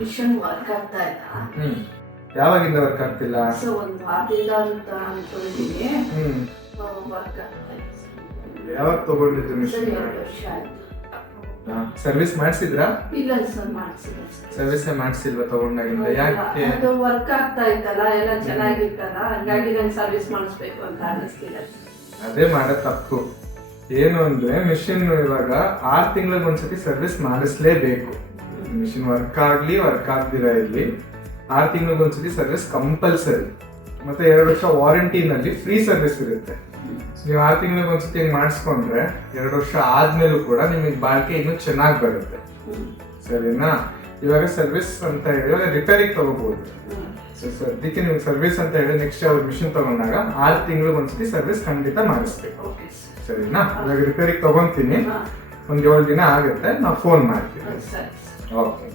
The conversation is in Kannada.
ಮಿಷನ್ ವರ್ಕ್ ಆಗ್ತಾ ಇಲ್ಲ. ಯಾವಾಗಿಂದ ವರ್ಕ್ ಆಗ್ತಿಲ್ಲ? ಸೊ ಒಂದು ವಾರದಿಂದ ಅಂತ ಅನ್ಕೊಂಡಿದ್ದೀನಿ. ವರ್ಕ್ ಆಗ್ತಾ ಇಲ್ಲ. ಯಾವಾಗ ತಗೊಂಡಿದ್ದು ಮಿಷನ್? 2 ವರ್ಷ ಆಯ್ತು. ಸರ್ವಿಸ್ ಮಾಡಿಸಿದ್ರಾ? ಇಲ್ಲ ಸರ್, ಮಾಡಿಸಿಲ್ಲ. ಸರ್ವಿಸ್ ಮಾಡಿಸಿಲ್ವಾ ತಗೊಂಡಾಗಿಂದ? ಯಾಕೆ? ಅದು ವರ್ಕ್ ಆಗ್ತಾ ಇತ್ತಲ್ಲ, ಎಲ್ಲ ಚೆನ್ನಾಗಿತ್ತಲ್ಲ, ಹಾಗಾಗಿ ನಂಗೆ ಸರ್ವಿಸ್ ಮಾಡಿಸ್ಬೇಕು ಅಂತ ಅನ್ನಿಸ್ತಿಲ್ಲ. ಅದೇ ಮಾಡೋ ತಪ್ಪು ಏನು ಅಂದ್ರೆ, ಮಿಷಿನ್ ಇವಾಗ 6 ತಿಂಗಳಿಗೆ ಒಂದ್ಸತಿ ಸರ್ವಿಸ್ ಮಾಡಿಸ್ಲೇಬೇಕು. ಮಿಷಿನ್ ವರ್ಕ್ ಆಗ್ಲಿ ವರ್ಕ್ ಆಗ್ದಿರ ಇರ್ಲಿ, 6 ತಿಂಗಳಿಗೆ ಒಂದ್ಸತಿ ಸರ್ವಿಸ್ ಕಂಪಲ್ಸರಿ. ಮತ್ತೆ 2 ವರ್ಷ ವಾರಂಟಿನಲ್ಲಿ ಫ್ರೀ ಸರ್ವಿಸ್ ಇರುತ್ತೆ. ನೀವು 6 ತಿಂಗಳಿಗೆ ಒಂದ್ಸತಿ ಹಿಂಗ್ ಮಾಡಿಸ್ಕೊಂಡ್ರೆ 2 ವರ್ಷ ಆದ್ಮೇಲೂ ಕೂಡ ನಿಮಗೆ ಬಾಳಿಕೆ ಇನ್ನೂ ಚೆನ್ನಾಗಿ ಬರುತ್ತೆ. ಸರಿನಾ? ಇವಾಗ ಸರ್ವಿಸ್ ಅಂತ ಹೇಳಿದ್ರೆ ರಿಪೇರಿಗೆ ತಗೋಬಹುದು. ಸದ್ಯಕ್ಕೆ ನೀವು ಸರ್ವಿಸ್ ಅಂತ ಹೇಳಿ ನೆಕ್ಸ್ಟ್ ಅವ್ರ ಮಿಷಿನ್ ತಗೊಂಡಾಗ 6 ತಿಂಗಳಿಗೆ ಒಂದ್ಸತಿ ಸರ್ವಿಸ್ ಖಂಡಿತ ಮಾಡಿಸ್ಬೇಕು. ಸರಿನಾ? ಇವಾಗ ರಿಪೇರಿಗೆ ತಗೊಂತೀನಿ, 1 7 ದಿನ ಆಗುತ್ತೆ, ನಾವು ಫೋನ್ ಮಾಡ್ತೀವಿ. ಓಕೆ.